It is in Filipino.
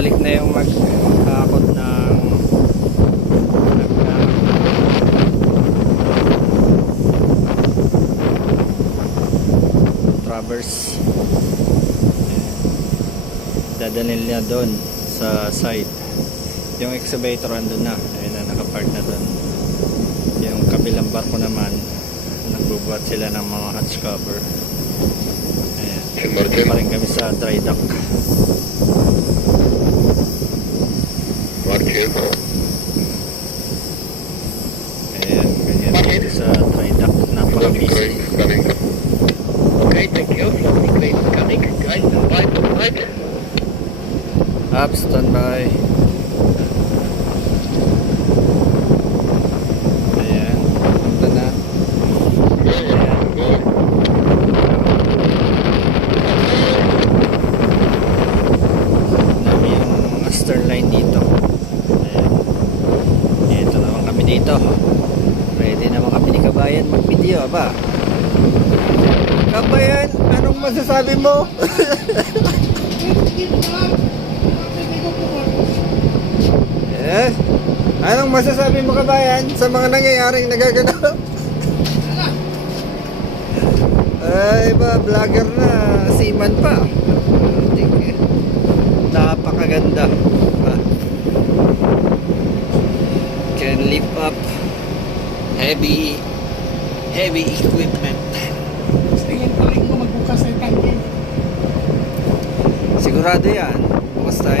bumalik na yung mag-akot ng traverse. Dadalhin niya doon sa side. Yung excavator andun na, ayun na, nakapark na doon. Yung kabilang barko naman, nagbubuhat sila ng mga hatch cover. Ayan, dito pa rin kami sa dry dock. Ayan, ganyan dito sa dry dock, napaka-busy. Okay, thank you. Floating crane is coming. Guys, stand by. Up, standby. Ayan, punta na. Dami yung master line dito. Ayan. Ito naman kami dito. Ready naman kami ni Kabayan mag-video, ba? Kabayan, anong masasabi mo? Yes. Anong masasabi mo, Kabayan, sa mga nangyayaring nagaganap? Ay ba, vlogger na, seaman pa. Napakaganda. Can lift up heavy equipment. Tingin ko rin mo magbukas ng tangke. Sigurado yan. Bukas tayo.